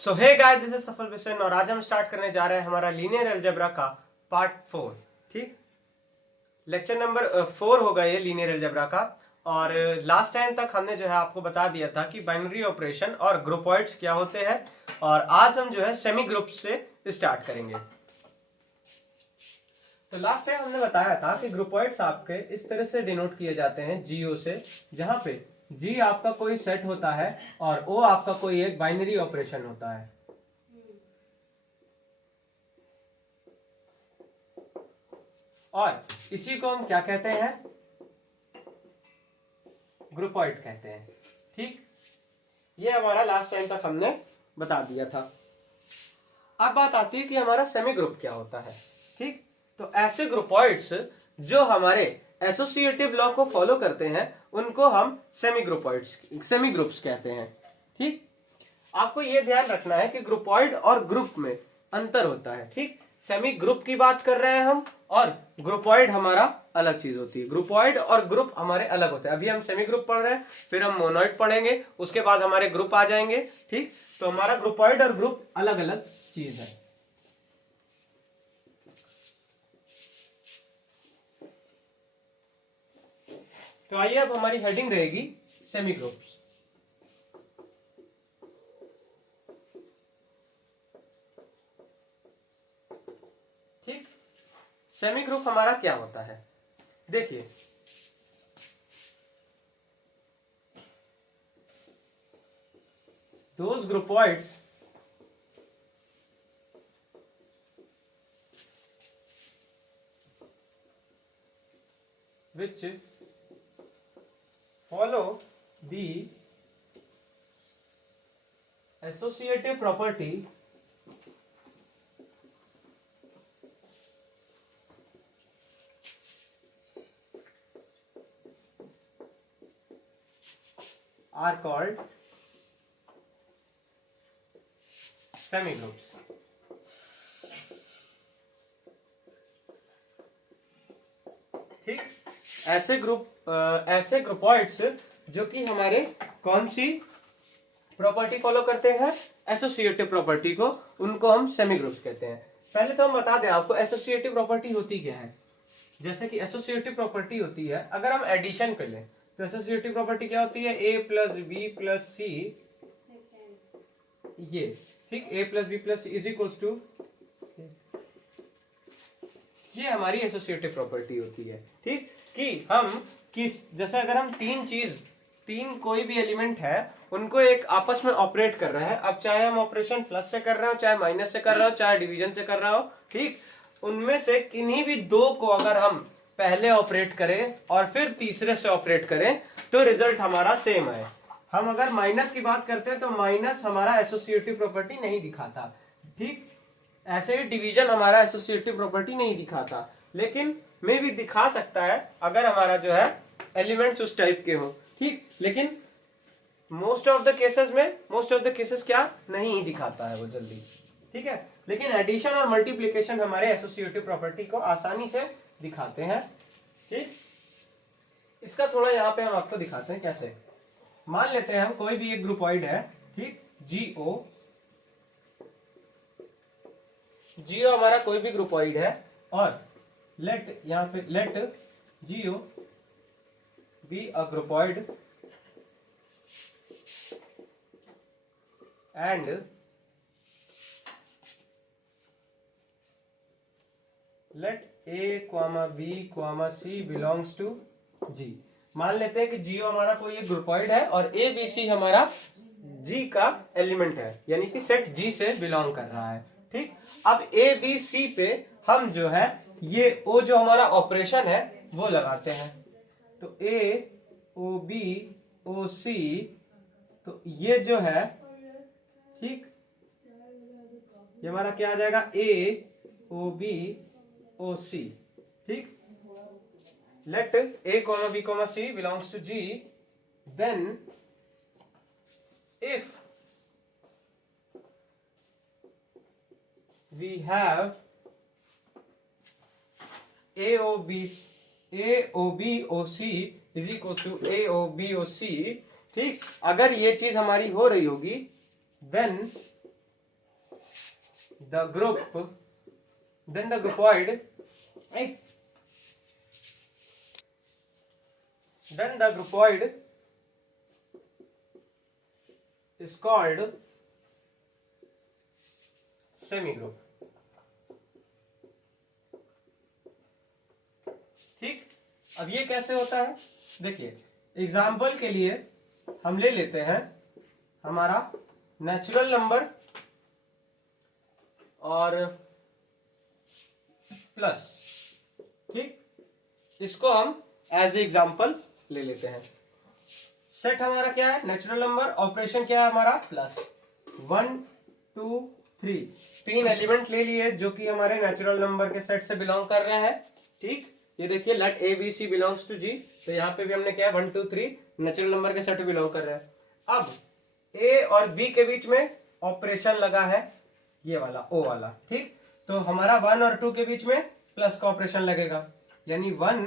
So hey guys, this is Safal Vishan और आज हम स्टार्ट करने जा रहे हैं हमारा लीनियर अलजेब्रा का पार्ट 4। ठीक, लेक्चर नंबर 4 होगा ये लीनियर अलजेब्रा का। और लास्ट टाइम तक हमने जो है आपको बता दिया था कि बाइनरी ऑपरेशन और ग्रुपॉइड्स क्या होते हैं, और आज हम जो है सेमी ग्रुप से स्टार्ट करेंगे। तो लास्ट टाइम हमने बताया था कि ग्रुपॉइड्स आपके इस तरह से डिनोट किए जाते हैं जीओ से, जहां पे जी आपका कोई सेट होता है और ओ आपका कोई एक बाइनरी ऑपरेशन होता है। और इसी को हम क्या कहते हैं? ग्रुपॉइड कहते हैं। ठीक, ये हमारा लास्ट टाइम तक हमने बता दिया था। अब बात आती है कि हमारा सेमी ग्रुप क्या होता है। ठीक, तो ऐसे ग्रुपॉइड्स जो हमारे एसोसिएटिव लॉ को फॉलो करते हैं उनको हम सेमी ग्रुप्स कहते हैं। ठीक, आपको यह ध्यान रखना है कि ग्रुपॉइड और ग्रुप में अंतर होता है। ठीक, सेमी ग्रुप की बात कर रहे हैं हम और ग्रुपॉइड हमारा अलग चीज होती है। ग्रुपॉइड और ग्रुप हमारे अलग होते हैं। अभी हम सेमी ग्रुप पढ़ रहे हैं, फिर हम मोनोइड पढ़ेंगे, उसके बाद हमारे ग्रुप आ जाएंगे। ठीक, तो हमारा ग्रुपॉइड और ग्रुप अलग अलग चीज है। तो आइए, अब हमारी हेडिंग रहेगी सेमी ग्रुप्स। ठीक, सेमी ग्रुप हमारा क्या होता है? देखिए, those groupoids which follow the associative property are called semi groups. ठीक, ऐसे ग्रुपॉइड्स जो कि हमारे कौन सी प्रॉपर्टी फॉलो करते हैं? एसोसिएटिव प्रॉपर्टी को, उनको हम सेमी ग्रुप्स कहते हैं। पहले तो हम बता दें आपको एसोसिएटिव प्रॉपर्टी होती क्या है। जैसे कि एसोसिएटिव प्रॉपर्टी होती है, अगर हम एडिशन कर लें तो एसोसिएटिव प्रॉपर्टी क्या होती है? A plus B plus C, ये ठीक, A plus B plus C is equals to, ये हमारी एसोसिएटिव प्रॉपर्टी होती है। ठीक, कि हम जैसे अगर हम तीन कोई भी एलिमेंट है उनको एक आपस में ऑपरेट कर रहे हैं, अब चाहे हम ऑपरेशन प्लस से कर रहे हो, चाहे माइनस से कर रहे हो, चाहे डिवीजन से कर रहे हो, ठीक, उनमें से किन्हीं भी दो को अगर हम पहले ऑपरेट करें और फिर तीसरे से ऑपरेट करें तो रिजल्ट हमारा सेम है। हम अगर माइनस की बात करते हैं तो माइनस हमारा एसोसिएटिव प्रॉपर्टी नहीं दिखाता। ठीक, ऐसे ही डिवीजन हमारा एसोसिएटिव प्रॉपर्टी नहीं दिखाता, लेकिन मे भी दिखा सकता है अगर हमारा जो है एलिमेंट्स उस टाइप के हो। ठीक, लेकिन मोस्ट ऑफ द केसेस क्या नहीं दिखाता है वो जल्दी। ठीक है, लेकिन एडिशन और मल्टीप्लिकेशन हमारे एसोसिएटिव प्रॉपर्टी को आसानी से दिखाते हैं। ठीक, इसका थोड़ा यहाँ पे हम आपको दिखाते हैं कैसे। मान लेते हैं हम कोई भी एक ग्रुपॉइड है, ठीक, जीओ हमारा कोई भी ग्रुपॉइड है, और let G be a groupoid and let A comma B comma C belongs to G. मान लेते हैं कि जीओ हमारा कोई एक ग्रुपॉइड है और ए बी सी हमारा जी का एलिमेंट है, यानी कि सेट जी से बिलोंग कर रहा है। ठीक, अब ए बी सी पे हम जो है ये ओ जो हमारा ऑपरेशन है वो लगाते हैं। तो ए ओ बी ओ सी, तो ये जो है, ठीक, ये हमारा क्या आ जाएगा? ए ओ बी ओ सी। ठीक, let a comma b comma c belongs to G, then if we have a o b o c is equals to a o b o c, ठीक, अगर ये चीज हमारी हो रही होगी then the group, then the groupoid, right? Then the groupoid is called semigroup. ठीक, अब ये कैसे होता है, देखिए एग्जाम्पल के लिए हम ले लेते हैं हमारा नेचुरल नंबर और प्लस, ठीक, इसको हम एज ए एग्जाम्पल ले लेते हैं। सेट हमारा क्या है, नेचुरल नंबर, ऑपरेशन क्या है हमारा प्लस, 1 2 3, 3 एलिमेंट ले लिए जो कि हमारे नेचुरल नंबर के सेट से बिलोंग कर रहे हैं। ठीक, ये देखिए let A B C belongs to G, तो यहाँ पे भी हमने क्या है 1 2 3 नेचुरल नंबर के सेट में बिलोंग कर रहे हैं। अब ए और बी के बीच में ऑपरेशन लगा है ये वाला ओ वाला, ठीक, तो हमारा 1 और 2 के बीच में प्लस का ऑपरेशन लगेगा, यानी 1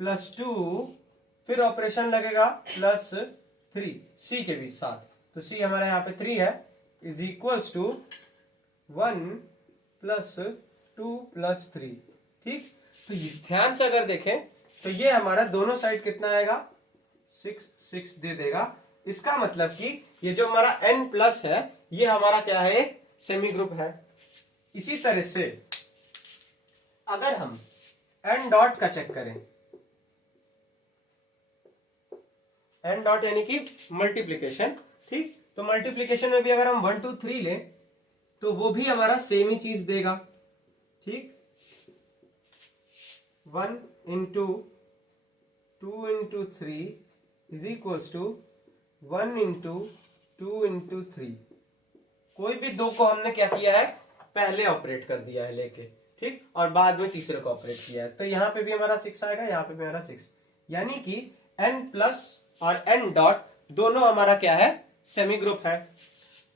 + 2, फिर ऑपरेशन लगेगा +3 सी के बीच साथ, तो सी हमारा यहाँ पे 3 है, इज इक्वल्स टू 1 + 2 + 3। ठीक, तो ध्यान से अगर देखें तो ये हमारा दोनों साइड कितना आएगा, 6 6 दे देगा। इसका मतलब कि ये जो हमारा n+ है ये हमारा क्या है, सेमी ग्रुप है। इसी तरह से अगर हम n डॉट का चेक करें, n डॉट यानी कि मल्टीप्लीकेशन, ठीक, तो मल्टीप्लीकेशन में भी अगर हम 1 2 3 लें तो वो भी हमारा सेम ही चीज देगा। ठीक, 1 × 2 × 3 इज इक्वल्स टू 1 × 2 × 3। कोई भी दो को हमने क्या किया है, पहले ऑपरेट कर दिया है लेके, ठीक, और बाद में तीसरे को ऑपरेट किया है, तो यहाँ पे भी हमारा 6 आएगा, यहाँ पे भी हमारा 6, यानी कि n+ और n डॉट दोनों हमारा क्या है, सेमी ग्रुप है।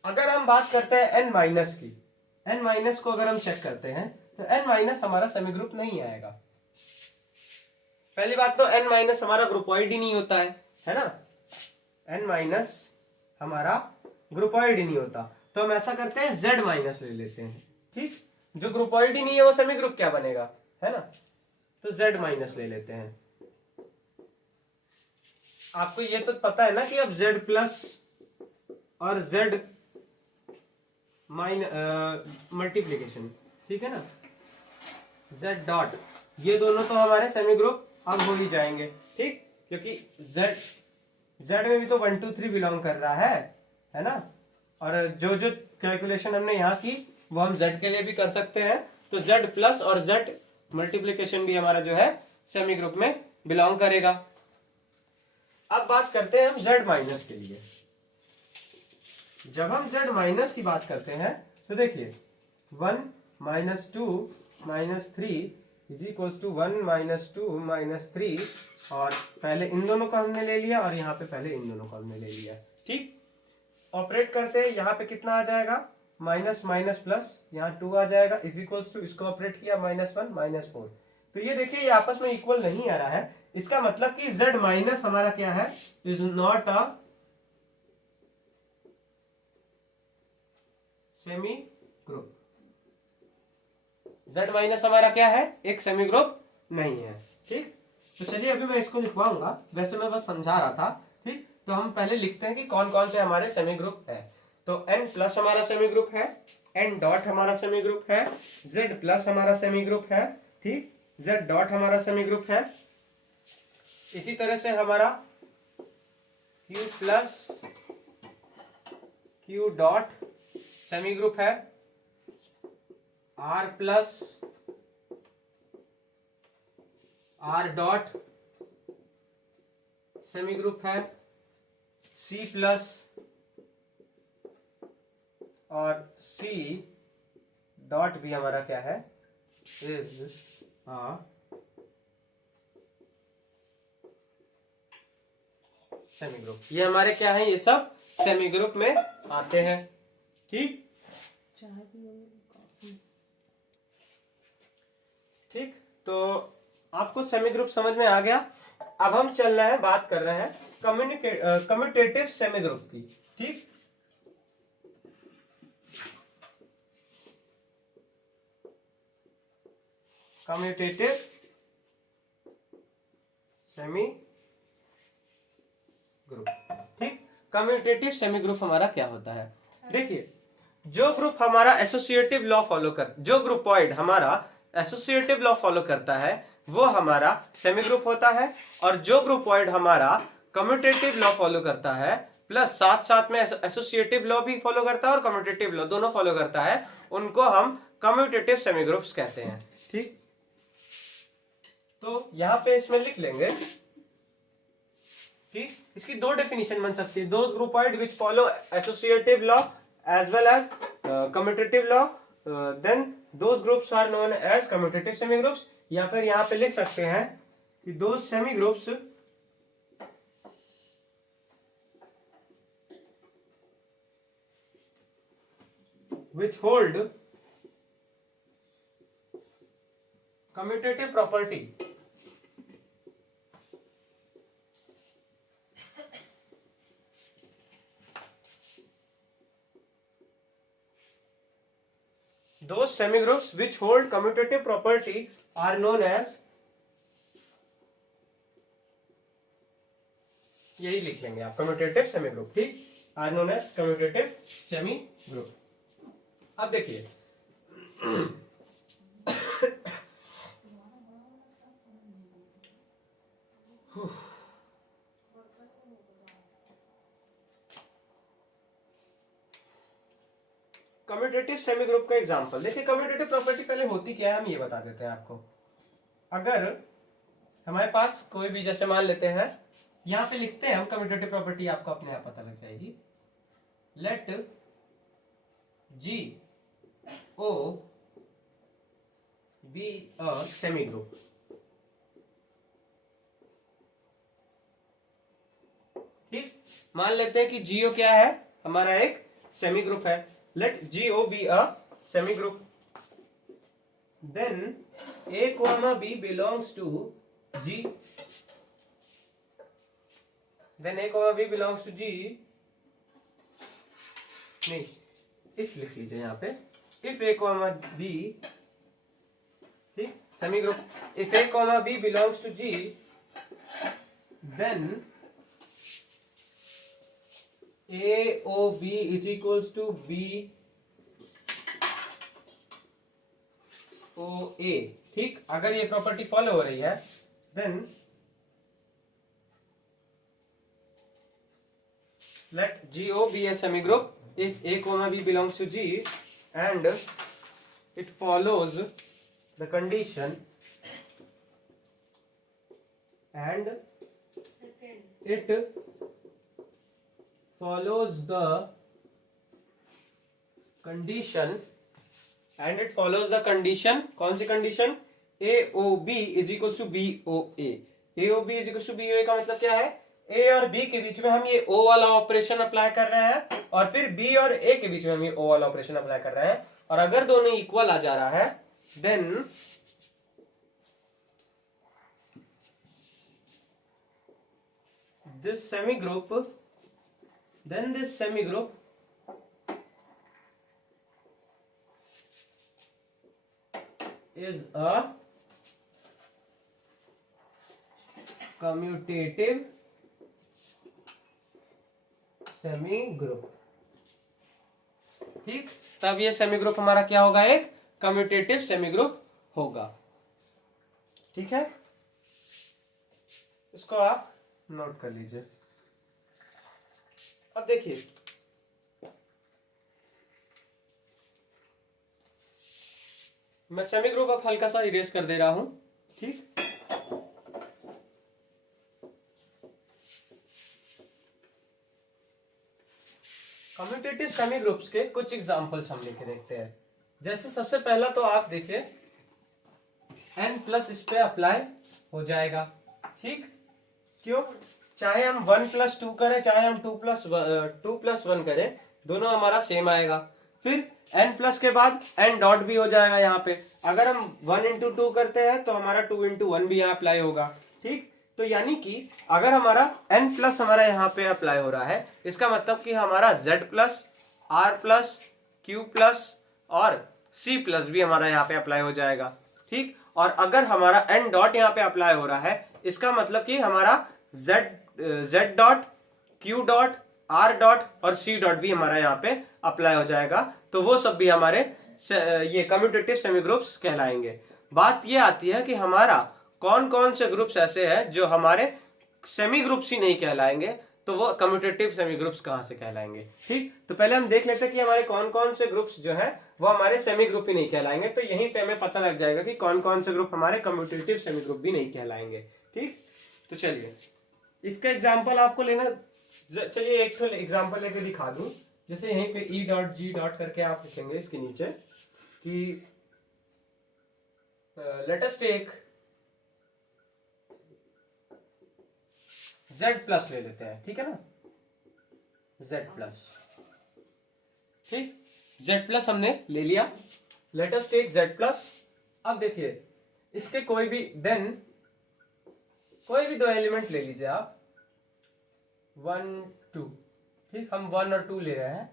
अगर हम बात करते हैं n- की, n- को अगर हम चेक करते हैं तो n- हमारा सेमी ग्रुप नहीं आएगा। पहली बात तो n- हमारा ग्रुपॉइड ही नहीं होता है ना, n- हमारा ग्रुपॉइड ही नहीं होता, तो हम ऐसा करते हैं z- ले लेते हैं। ठीक, जो ग्रुपॉइड ही नहीं है वो सेमी ग्रुप क्या बनेगा, है ना, तो z- ले लेते हैं। आपको ये तो पता है ना कि अब z+ और z मल्टीप्लीकेशन, ठीक है ना, z डॉट, ये दोनों तो हमारे सेमी ग्रुप अब हो ही जाएंगे। ठीक, क्योंकि z में भी तो 1 2 3 बिलोंग कर रहा है ना, और जो जो कैलकुलेशन हमने यहाँ की वो हम z के लिए भी कर सकते हैं, तो z+ और z मल्टीप्लीकेशन भी हमारा जो है सेमी ग्रुप में बिलोंग करेगा। अब बात करते हैं हम z- के लिए। जब हम z- की बात करते हैं तो देखिए 1 - 2 - 3 इज इक्वल्स टू 1 - 2 - 3, और पहले इन दोनों को हमने ले लिया और यहाँ पे पहले इन दोनों को हमने ले लिया। ठीक, ऑपरेट करते हैं, यहाँ पे कितना आ जाएगा, माइनस माइनस प्लस, यहाँ 2 आ जाएगा, इज इक्वल्स टू, इसको ऑपरेट किया -1 -4, तो ये देखिए ये आपस में इक्वल नहीं आ रहा है। इसका मतलब कि z- हमारा क्या है, is not a semi group. z- हमारा क्या है, एक सेमी ग्रुप नहीं है। ठीक, तो चलिए अभी मैं इसको लिखवाऊंगा, वैसे मैं बस समझा रहा था। ठीक, तो हम पहले लिखते हैं कि कौन कौन से हमारे सेमी ग्रुप है। तो n+ हमारा सेमी ग्रुप है, n डॉट हमारा सेमी ग्रुप है, z+ हमारा सेमी ग्रुप है, ठीक, z डॉट हमारा सेमी ग्रुप है। इसी तरह से हमारा q+ q dot semi group है, r+ r dot semi group है, c+ और c डॉट भी हमारा क्या है, इज सेमी ग्रुप। ये हमारे क्या है, ये सब सेमी ग्रुप में आते हैं। ठीक, ठीक, तो आपको सेमी ग्रुप समझ में आ गया। अब हम चल रहे हैं, बात कर रहे हैं कम्यूटेटिव सेमी ग्रुप की। ठीक, कम्यूटेटिव सेमी ग्रुप। ठीक, कम्यूटेटिव सेमी ग्रुप हमारा क्या होता है? देखिए, जो ग्रुप हमारा एसोसिएटिव लॉ फॉलो कर, जो ग्रुपॉइड हमारा एसोसिएटिव लॉ फॉलो करता है वो हमारा सेमी ग्रुप होता है, और जो ग्रुपॉइड हमारा कम्यूटेटिव लॉ फॉलो करता है प्लस साथ साथ में एसोसिएटिव लॉ भी फॉलो करता है और कम्यूटेटिव लॉ दोनों फॉलो करता है, उनको हम कम्यूटेटिव सेमी ग्रुप्स कहते हैं। ठीक, तो यहां पे इसमें लिख लेंगे कि इसकी दो डेफिनेशन बन सकती है, those groupoid which follow associative law as well as commutative law, then those groups are known as commutative semi groups। या फिर यहां पे लिख सकते हैं कि those semi groups which hold commutative property those semi groups which hold commutative property are known as, यही लिख लेंगे आप, commutative semi group। ठीक, are known as commutative semi group। अब देखिए कम्यूटेटिव सेमी ग्रुप का एग्जांपल देखिए। कम्यूटेटिव प्रॉपर्टी पहले होती क्या है हम ये बता देते हैं आपको। अगर हमारे पास कोई भी, जैसे मान लेते हैं, यहां पे लिखते हैं हम कम्यूटेटिव प्रॉपर्टी, आपको अपने आप पता लग जाएगी। Let G o be a semi group. ठीक, मान लेते हैं कि जीओ क्या है, हमारा एक सेमी ग्रुप है। Let GO be a semi group, then A comma B belongs to G, then A comma B belongs to G, नहीं, if लिख लीजिए यहाँ पे, if A comma B, ठीक, semi group, if A comma B belongs to G, then AOB is equals to BOA। ठीक, अगर ये property follow हो रही है then let GO be a semi group if A comma B belongs to G and it follows the condition and it follows the condition and it follows the condition, कौन सी condition? AOB is equals to BOA। AOB is equals to BOA का मतलब क्या है? A और B के बीच में हम ये O वाला ऑपरेशन अप्लाई कर रहे हैं और फिर B और A के बीच में हम ये O वाला ऑपरेशन अप्लाई कर रहे हैं, और अगर दोनों इक्वल आ जा रहा है then this semi group is a commutative semi group. ठीक, तब ये सेमी ग्रुप हमारा क्या होगा? एक कम्यूटेटिव सेमी ग्रुप होगा। ठीक है, इसको आप नोट कर लीजिए। अब देखिए, मैं सेमी ग्रुप अब हल्का सा इरेज कर दे रहा हूं। ठीक, कम्यूटेटिव सेमी ग्रुप्स के कुछ एग्जांपल्स हम लेके देखते हैं। जैसे सबसे पहला तो आप देखिए n प्लस इस पे अप्लाई हो जाएगा। ठीक, क्यों? चाहे हम 1 + 2 करें, चाहे हम 2 + 1 करें, दोनों हमारा सेम आएगा। फिर n प्लस के बाद n डॉट भी हो जाएगा यहाँ पे। अगर हम 1 × 2 करते हैं तो हमारा 2 × 1 भी यहाँ अप्लाई होगा। ठीक, तो यानी कि अगर हमारा n प्लस हमारा यहाँ पे अप्लाई हो रहा है, इसका मतलब कि हमारा z plus, r plus, q plus और c प्लस भी हमारा यहाँ पे अप्लाई हो जाएगा। ठीक। और अगर हमारा एन डॉट यहाँ पे अप्लाई हो रहा है, इसका मतलब कि हमारा Z dot, Q dot, R dot और सी डॉट भी हमारा यहाँ पे अप्लाई हो जाएगा, तो वो सब भी हमारे ये कम्यूटेटिव सेमी ग्रुप्स कहलाएंगे। बात ये आती है कि हमारा कौन कौन से ग्रुप्स ऐसे हैं जो हमारे सेमी ग्रुप्स ही नहीं कहलाएंगे, तो वो कम्यूटेटिव सेमी ग्रुप्स कहां से कहलाएंगे। ठीक, तो पहले हम देख लेते हैं कि हमारे कौन कौन से ग्रुप्स जो है वो हमारे सेमी ग्रुप ही नहीं कहलाएंगे। तो यहीं पे हमें पता लग जाएगा कि कौन कौन से ग्रुप हमारे कम्यूटेटिव सेमी ग्रुप भी नहीं कहलाएंगे। ठीक, तो चलिए इसका एग्जाम्पल आपको लेना, चलिए एक एग्जाम्पल लेके दिखा दूं। जैसे यहीं पे ई डॉट जी डॉट करके आप लिखेंगे इसके नीचे कि let us take Z plus ले लेते हैं, ठीक है ना, Z प्लस। ठीक, Z प्लस हमने ले लिया, let us take Z plus. अब देखिए इसके कोई भी दो एलिमेंट ले लीजिए आप, 1 2, ठीक, हम 1 और 2 ले रहे हैं,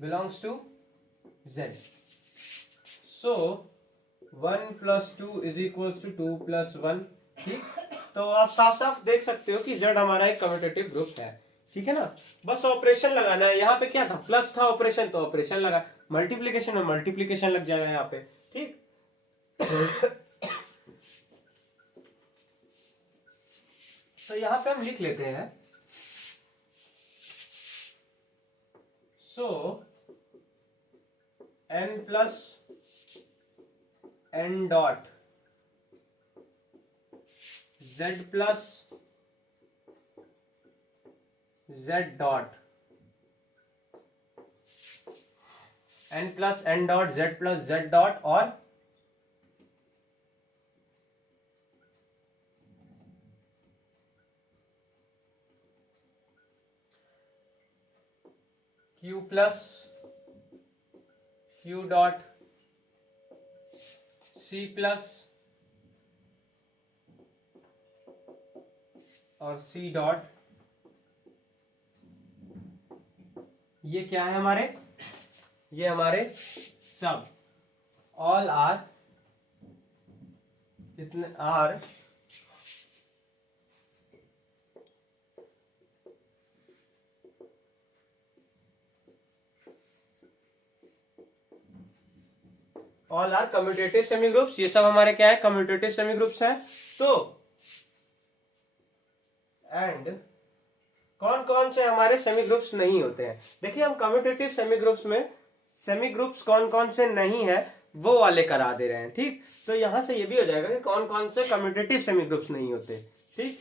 belongs to Z। So 1 plus 2 is equals to 2 plus 1। ठीक, तो आप साफ साफ देख सकते हो कि Z हमारा एक कम्यूटेटिव ग्रुप है। ठीक है ना, बस ऑपरेशन लगाना है। यहाँ पे क्या था, प्लस था ऑपरेशन, तो ऑपरेशन लगा, मल्टीप्लीकेशन में मल्टीप्लीकेशन लग जाएगा यहाँ पे। ठीक तो यहाँ पे हम लिख लेते हैं, so n plus n dot Z plus Z dot, n plus n dot Z plus Z dot और Q plus Q dot C plus और C डॉट। ये क्या है हमारे, ये हमारे सब ऑल आर, कितने are all are commutative semi groups. ये सब हमारे क्या है, कम्यूटेटिव सेमी ग्रुप्स हैं। तो एंड कौन कौन से हमारे सेमी ग्रुप्स नहीं होते हैं, देखिए हम कम्यूटेटिव सेमी ग्रुप्स में सेमी ग्रुप्स कौन कौन से नहीं है वो वाले करा दे रहे हैं। ठीक, तो यहां से ये भी हो जाएगा कि कौन कौन से कम्यूटेटिव सेमी ग्रुप्स नहीं होते। ठीक,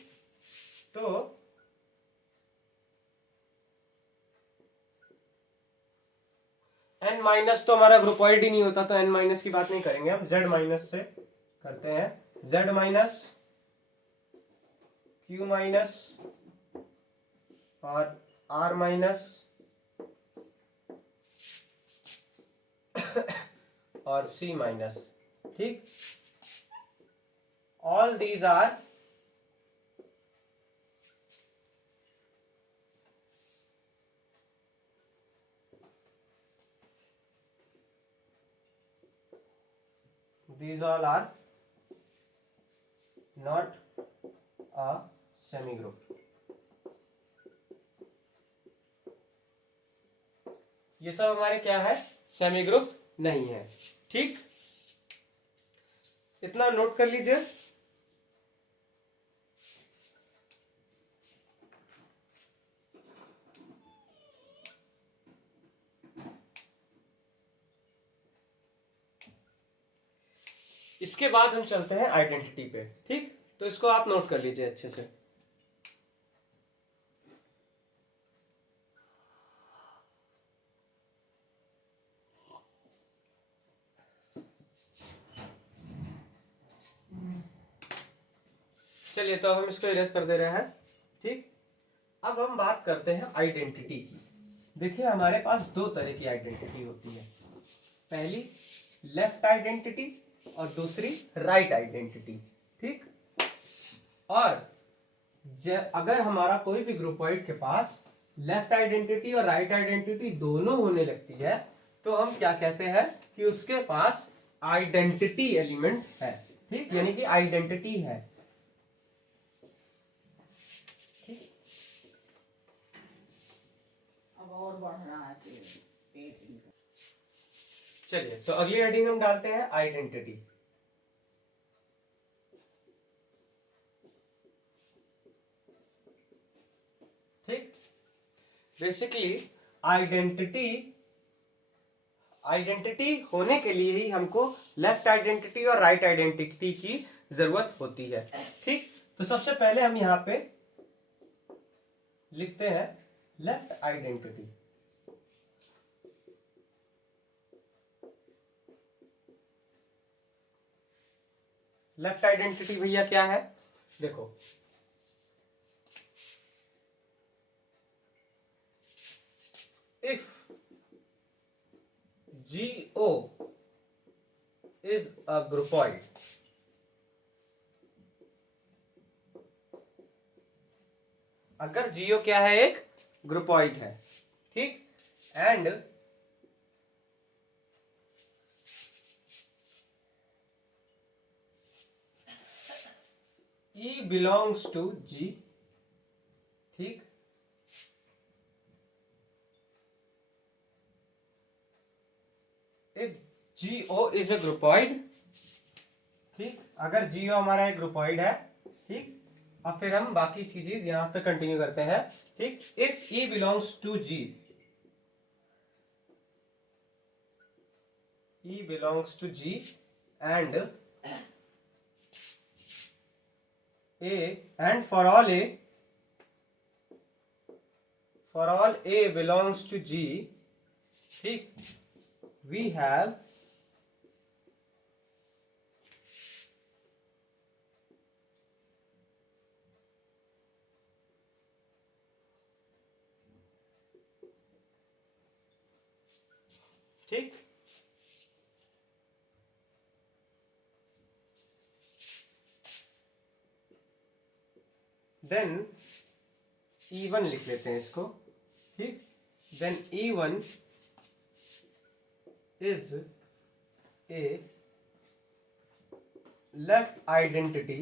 तो n माइनस तो हमारा ग्रुपॉइड ही नहीं होता, तो n माइनस की बात नहीं करेंगे हम, z माइनस से करते हैं, z माइनस, q माइनस और r माइनस और c माइनस। ठीक, all these are these all are not a semi group। ये सब हमारे क्या है, सेमी ग्रुप नहीं है। ठीक, इतना नोट कर लीजिए। इसके बाद हम चलते हैं आइडेंटिटी पे। ठीक, तो इसको आप नोट कर लीजिए अच्छे से। चलिए तो अब हम इसको इरेज कर दे रहे हैं। ठीक, अब हम बात करते हैं आइडेंटिटी की। देखिए हमारे पास दो तरह की आइडेंटिटी होती है, पहली लेफ्ट आइडेंटिटी और दूसरी राइट आइडेंटिटी। ठीक, और अगर हमारा कोई भी ग्रुपॉइड के पास लेफ्ट आइडेंटिटी और राइट आइडेंटिटी दोनों होने लगती है, तो हम क्या कहते हैं कि उसके पास आइडेंटिटी एलिमेंट है। ठीक, यानी कि आइडेंटिटी है। ठीक, अब और बढ़ रहा है पेट। चलिए तो अगली हेडिंग हम डालते हैं आइडेंटिटी। ठीक, बेसिकली आइडेंटिटी आइडेंटिटी होने के लिए ही हमको लेफ्ट आइडेंटिटी और राइट आइडेंटिटी की जरूरत होती है। ठीक, तो सबसे पहले हम यहां पे लिखते हैं लेफ्ट आइडेंटिटी। लेफ्ट आइडेंटिटी भैया क्या है, देखो if GO is a groupoid, अगर GO क्या है, एक ग्रुपॉइड है, ठीक, and E belongs to G, ठीक, if GO is a groupoid, ठीक, अगर GO हमारा एक ग्रुपॉइड है, ठीक, अब फिर हम बाकी चीजें यहां पे कंटिन्यू करते हैं। ठीक, if E belongs to G, E belongs to G and for all A belongs to G, ठीक, we have ठीक, देन E1 लिख लेते हैं इसको, ठीक, then E1 is a left identity,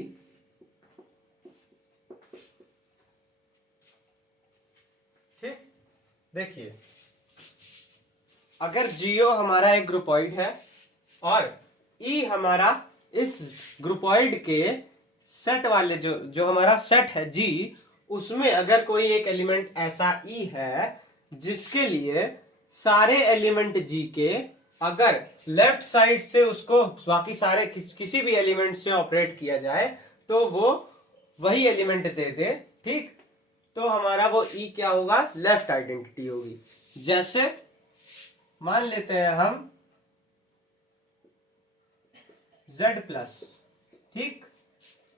ठीक, देखिए अगर GO हमारा एक ग्रुपॉइड है और E हमारा इस ग्रुपॉइड के सेट वाले जो हमारा सेट है G, उसमें अगर कोई एक एलिमेंट ऐसा E है जिसके लिए सारे एलिमेंट G के अगर लेफ्ट साइड से उसको बाकी सारे किसी भी एलिमेंट से ऑपरेट किया जाए तो वो वही एलिमेंट दे दे, ठीक, तो हमारा वो E क्या होगा, लेफ्ट आइडेंटिटी होगी। जैसे मान लेते हैं हम Z+, ठीक,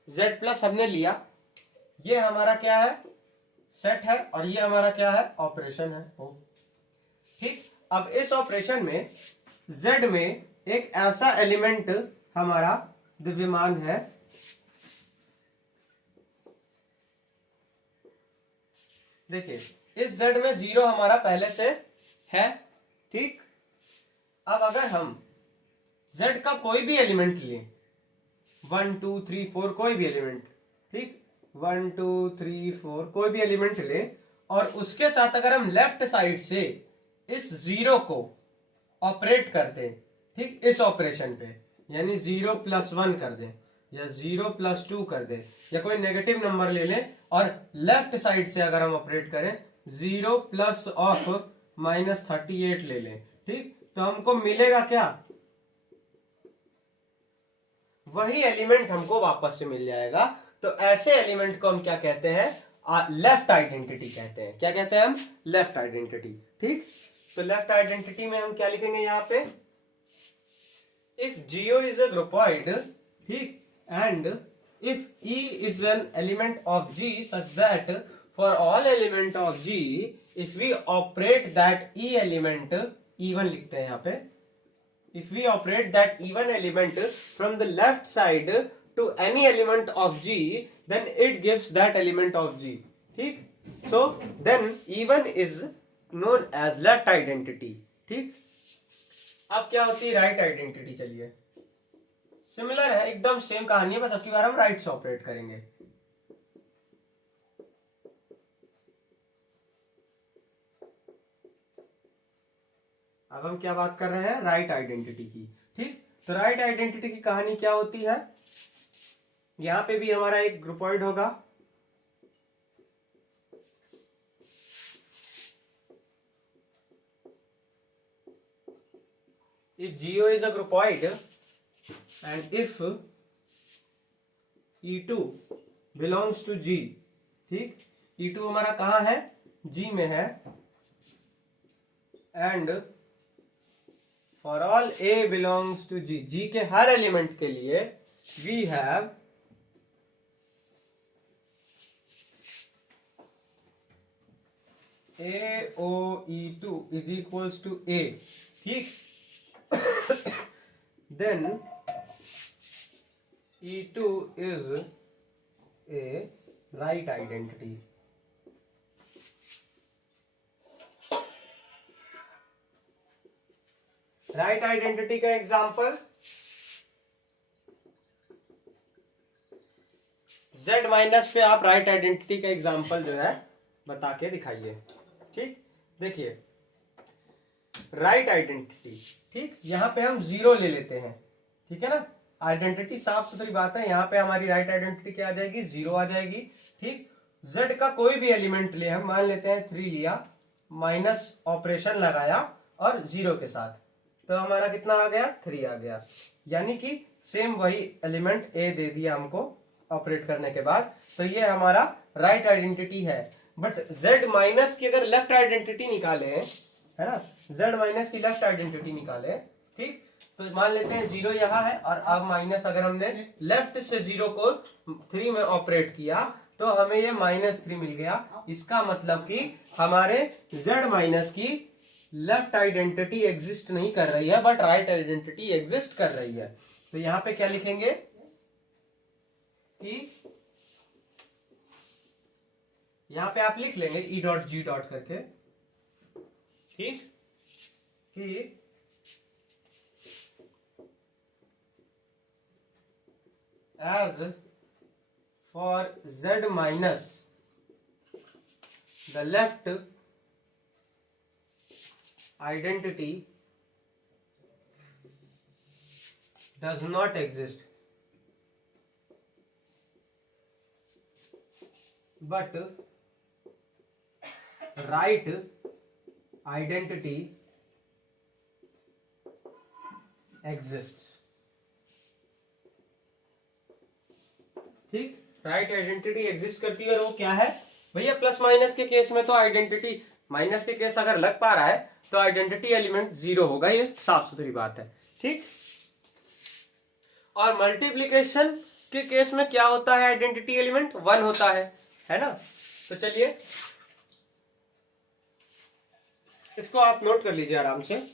Z+ हमने लिया, ये हमारा क्या है, सेट है, और ये हमारा क्या है, ऑपरेशन है, ठीक। अब इस ऑपरेशन में Z में एक ऐसा एलिमेंट हमारा द्रव्यमान है, देखिए इस Z में 0 हमारा पहले से है, ठीक। अब अगर हम Z का कोई भी एलिमेंट लें, 1 2 3 4 कोई भी एलिमेंट, ठीक, 1 2 3 4 कोई भी एलिमेंट लें और उसके साथ अगर हम लेफ्ट साइड से इस 0 को ऑपरेट कर दें, ठीक, इस ऑपरेशन पे, यानी 0+1 कर दें या 0+2 कर दें या कोई नेगेटिव नंबर ले लें और लेफ्ट साइड से अगर हम ऑपरेट करें 0 प्लस ऑफ -38 ले लें, ठीक, तो हमको मिलेगा क्या, वही एलिमेंट हमको वापस से मिल जाएगा। तो ऐसे एलिमेंट को हम क्या कहते हैं, लेफ्ट आइडेंटिटी कहते हैं। क्या कहते हैं हम, लेफ्ट आइडेंटिटी, ठीक। तो लेफ्ट आइडेंटिटी में हम क्या लिखेंगे यहां पे, इफ GO इज अ ग्रुपॉइड, ठीक, and if E is an element of G such that for all element of G if we operate that E element, E1 लिखते हैं यहाँ पे, if we operate that E1 element from the left side to any element of G then it gives that element of G, ठीक, so then E1 is known as left identity, ठीक। अब क्या होती है राइट आइडेंटिटी, चलिए similar है, एकदम same कहानी है, बस अब की बार हम राइट से ऑपरेट करेंगे। अब हम क्या बात कर रहे हैं, राइट आइडेंटिटी की। ठीक, तो राइट आइडेंटिटी की कहानी क्या होती है, यहां पे भी हमारा एक ग्रुपॉइड होगा, if GO is a groupoid and if E2 belongs to G, ठीक, E2 हमारा कहाँ है, G में है, and for all A belongs to G, G के हर एलिमेंट के लिए we have AOE2 is equals to A, ठीक, then E2 is a right identity. Right identity का एग्जांपल Z माइनस पे आप राइट आइडेंटिटी का एग्जांपल जो है बता के दिखाइए। ठीक, देखिए राइट आइडेंटिटी, ठीक, यहाँ पे हम 0 ले लेते हैं, ठीक है ना, आइडेंटिटी साफ सुथरी बात है, यहाँ पे हमारी राइट आइडेंटिटी क्या आ जाएगी, 0 आ जाएगी। ठीक, Z का कोई भी एलिमेंट ले, हम मान लेते हैं 3 लिया, माइनस ऑपरेशन लगाया और 0 के साथ, तो हमारा कितना आ गया, 3 आ गया, यानी कि सेम वही एलिमेंट A दे दिया हमको ऑपरेट करने के बाद, तो ये हमारा राइट आइडेंटिटी है। बट Z माइनस की अगर लेफ्ट आइडेंटिटी निकाले, है ना, Z माइनस की लेफ्ट आइडेंटिटी निकाले, ठीक, तो मान लेते हैं 0 यहाँ है, और अब माइनस अगर हमने लेफ्ट से 0 को 3 में ऑपरेट किया तो हमें ये -3 मिल गया। इसका मतलब कि हमारे Z माइनस की लेफ्ट आइडेंटिटी एग्जिस्ट नहीं कर रही है, बट राइट आइडेंटिटी एग्जिस्ट कर रही है। तो यहाँ पे क्या लिखेंगे कि यहाँ पे आप लिख लेंगे E डॉट G डॉट करके, ठीक, कि as for Z minus the left identity does not exist, but right identity exists। ठीक, राइट आइडेंटिटी एग्जिस्ट करती है, और वो क्या है भैया, प्लस माइनस के केस में तो आइडेंटिटी, माइनस के केस अगर लग पा रहा है तो आइडेंटिटी एलिमेंट 0 होगा, ये साफ सुथरी बात है। ठीक, और मल्टीप्लिकेशन के केस में क्या होता है, आइडेंटिटी एलिमेंट 1 होता है ना। तो चलिए इसको आप नोट कर लीजिए आराम से।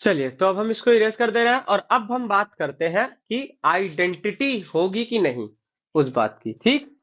चलिए, तो अब हम इसको इरेज कर दे रहे हैं, और अब हम बात करते हैं कि आइडेंटिटी होगी कि नहीं, उस बात की। ठीक,